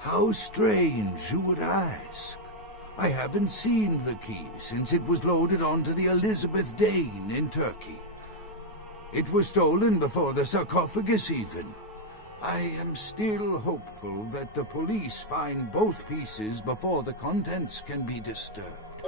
How strange, you would ask. I haven't seen the key since it was loaded onto the Elizabeth Dane in Turkey. It was stolen before the sarcophagus even. I am still hopeful that the police find both pieces before the contents can be disturbed.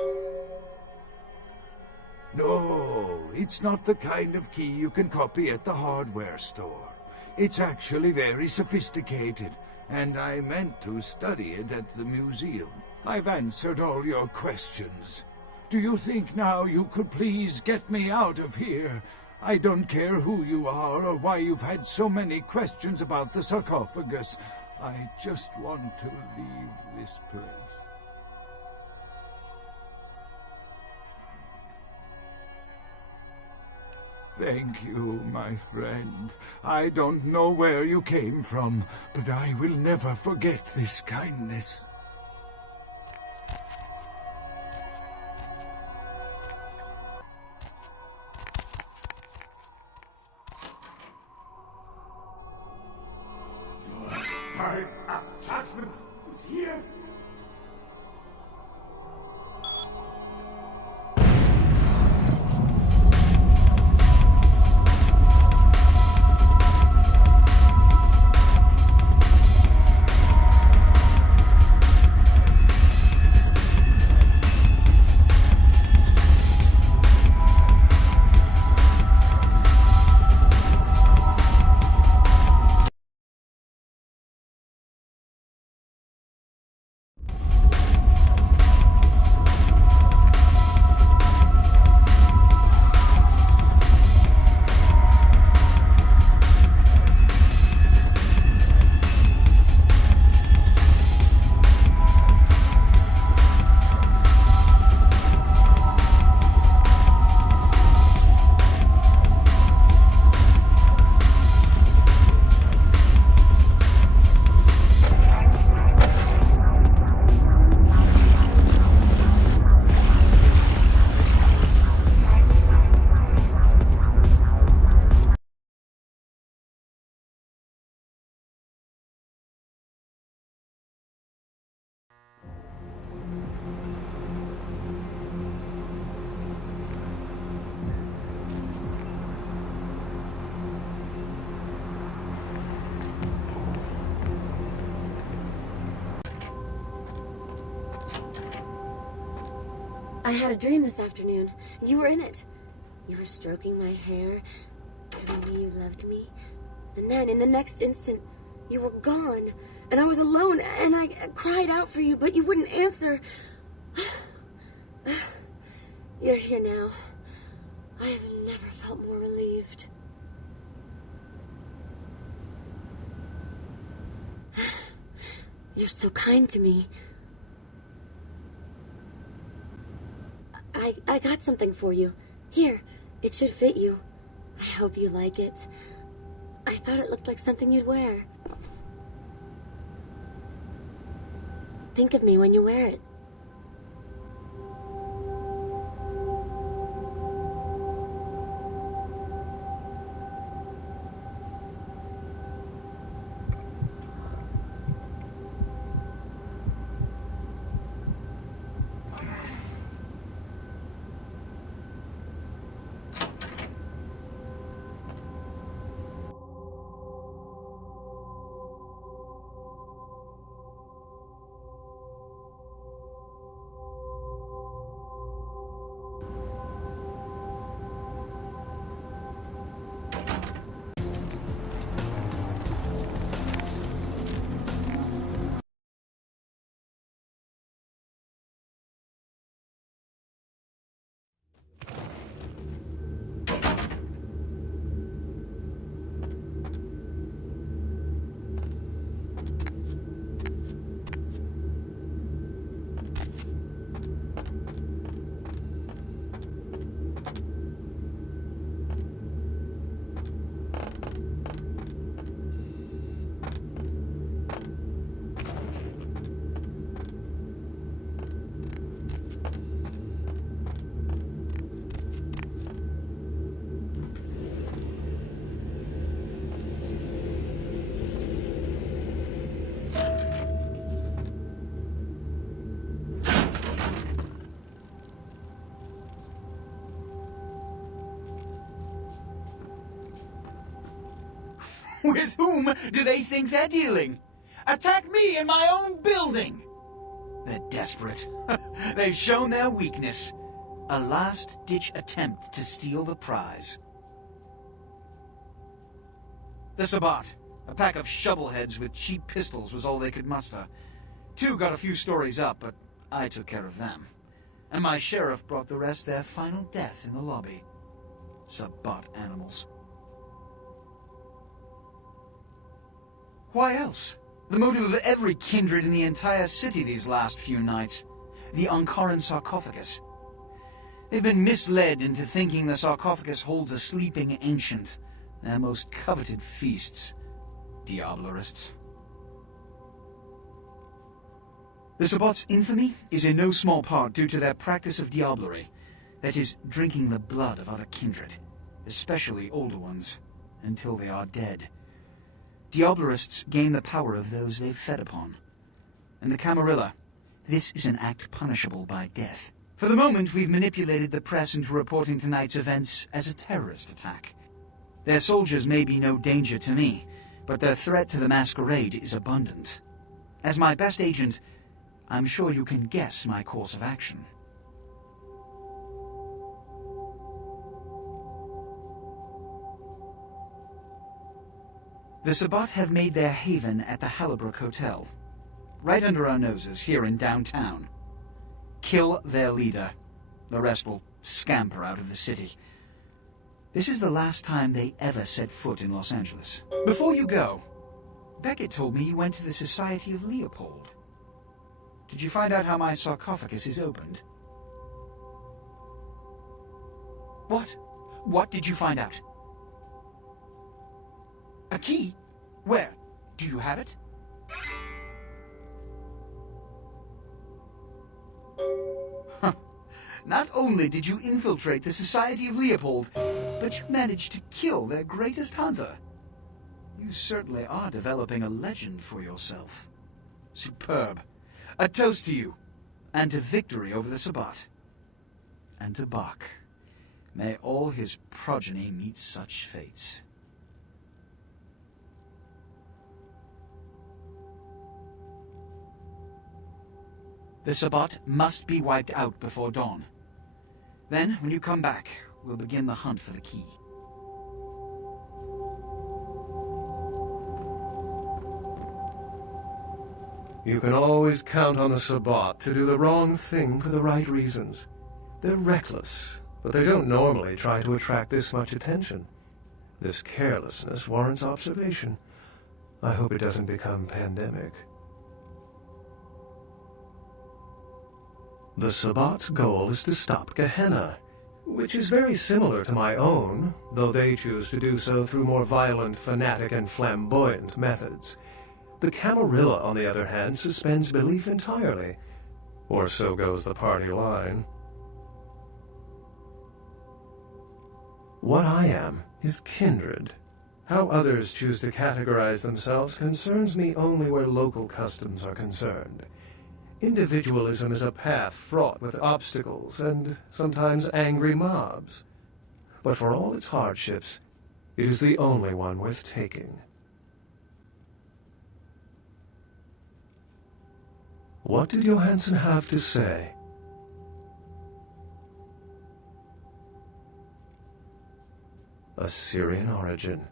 No, it's not the kind of key you can copy at the hardware store. It's actually very sophisticated, and I meant to study it at the museum. I've answered all your questions. Do you think now you could please get me out of here? I don't care who you are or why you've had so many questions about the sarcophagus. I just want to leave this place. Thank you, my friend. I don't know where you came from, but I will never forget this kindness. Time of judgment is here. I had a dream this afternoon. You were in it. You were stroking my hair, telling me you loved me. And then, in the next instant, you were gone. And I was alone, and I cried out for you, but you wouldn't answer. You're here now. I have never felt more relieved. You're so kind to me. I got something for you. Here, it should fit you. I hope you like it. I thought it looked like something you'd wear. Think of me when you wear it. With whom do they think they're dealing? Attack me in my own building! They're desperate. They've shown their weakness. A last-ditch attempt to steal the prize. The Sabbat, a pack of shovelheads with cheap pistols, was all they could muster. 2 got a few stories up, but I took care of them. And my sheriff brought the rest their final death in the lobby. Sabbat animals. Why else? The motive of every kindred in the entire city these last few nights. The Ankaran sarcophagus. They've been misled into thinking the sarcophagus holds a sleeping ancient. Their most coveted feasts. Diablerists. The Sabbat's infamy is in no small part due to their practice of diablerie. That is, drinking the blood of other kindred. Especially older ones. Until they are dead. Diablerists gain the power of those they've fed upon. And the Camarilla, this is an act punishable by death. For the moment, we've manipulated the press into reporting tonight's events as a terrorist attack. Their soldiers may be no danger to me, but their threat to the Masquerade is abundant. As my best agent, I'm sure you can guess my course of action. The Sabbat have made their haven at the Hallibrook Hotel, right under our noses here in downtown. Kill their leader. The rest will scamper out of the city. This is the last time they ever set foot in Los Angeles. Before you go, Beckett told me you went to the Society of Leopold. Did you find out how my sarcophagus is opened? What? What did you find out? A key? Where? Do you have it? Huh. Not only did you infiltrate the Society of Leopold, but you managed to kill their greatest hunter. You certainly are developing a legend for yourself. Superb. A toast to you, and to victory over the Sabbat. And to Bach. May all his progeny meet such fates. The Sabbat must be wiped out before dawn. Then, when you come back, we'll begin the hunt for the key. You can always count on the Sabbat to do the wrong thing for the right reasons. They're reckless, but they don't normally try to attract this much attention. This carelessness warrants observation. I hope it doesn't become pandemic. The Sabbat's goal is to stop Gehenna, which is very similar to my own, though they choose to do so through more violent, fanatic, and flamboyant methods. The Camarilla, on the other hand, suspends belief entirely, or so goes the party line. What I am is kindred. How others choose to categorize themselves concerns me only where local customs are concerned. Individualism is a path fraught with obstacles and sometimes angry mobs. But for all its hardships, it is the only one worth taking. What did Johansson have to say? Assyrian origin.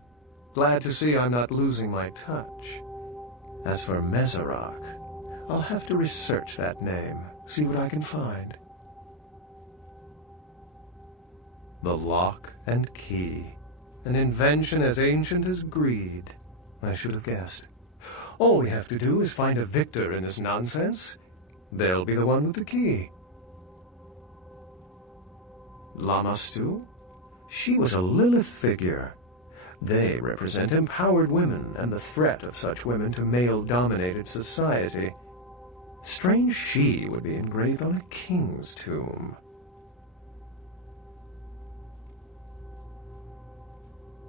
Glad to see I'm not losing my touch. As for Meserock, I'll have to research that name, see what I can find. The lock and key. An invention as ancient as greed. I should have guessed. All we have to do is find a victor in this nonsense. They'll be the one with the key. Lamastu? She was a Lilith figure. They represent empowered women and the threat of such women to male-dominated society. Strange she would be engraved on a king's tomb.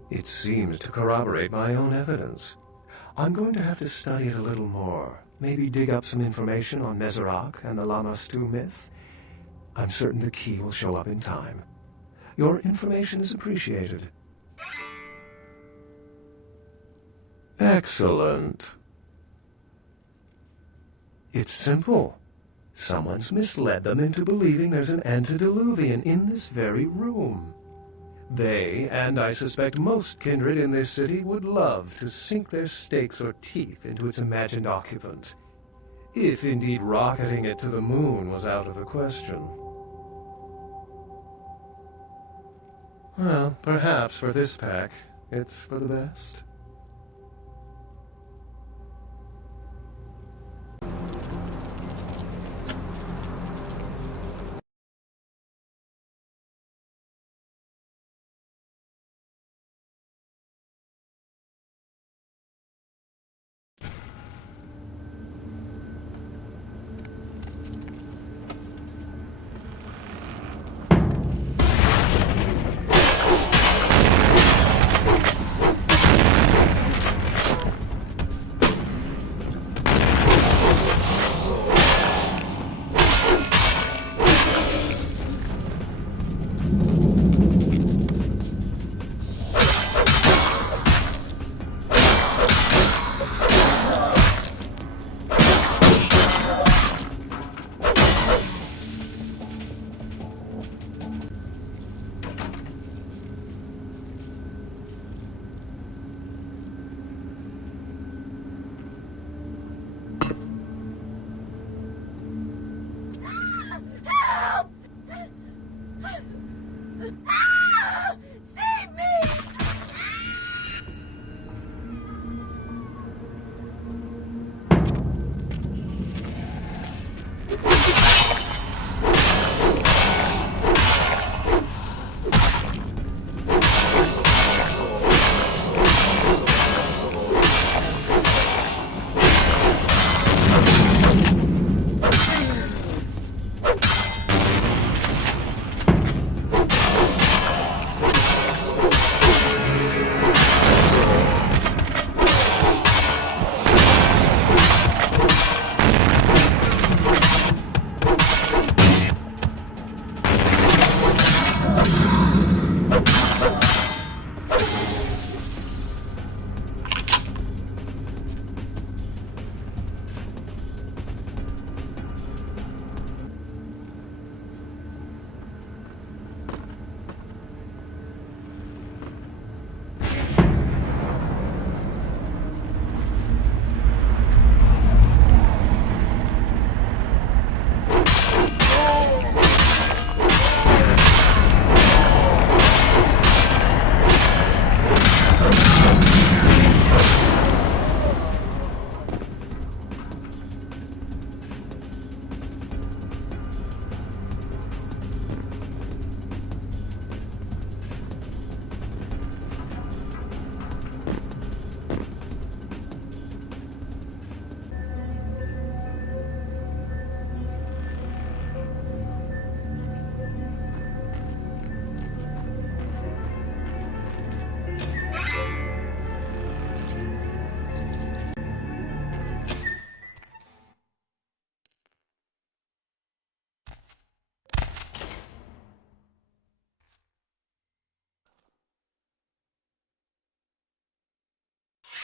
It seems to corroborate my own evidence. I'm going to have to study it a little more. Maybe dig up some information on Meserock and the Lamastu myth. I'm certain the key will show up in time. Your information is appreciated. Excellent. It's simple. Someone's misled them into believing there's an antediluvian in this very room. They, and I suspect most kindred in this city, would love to sink their stakes or teeth into its imagined occupant, if indeed rocketing it to the moon was out of the question. Well, perhaps for this pack, it's for the best.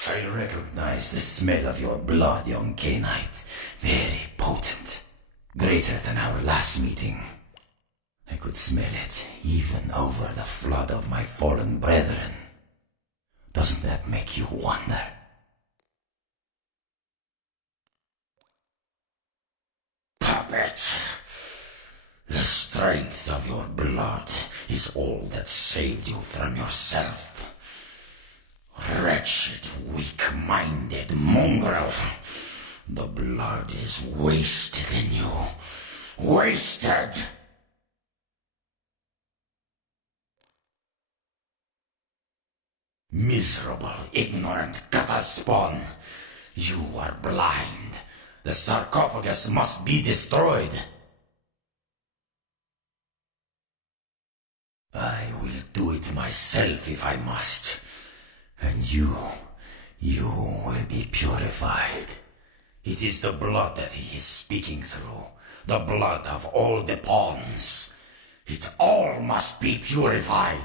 I recognize the smell of your blood, young Cainite. Very potent. Greater than our last meeting. I could smell it even over the flood of my fallen brethren. Doesn't that make you wonder? Puppet! The strength of your blood is all that saved you from yourself. Wretched, weak-minded mongrel. The blood is wasted in you. Wasted! Miserable, ignorant cattle spawn. You are blind. The sarcophagus must be destroyed. I will do it myself if I must. And you will be purified. It is the blood that he is speaking through. The blood of all the pawns. It all must be purified.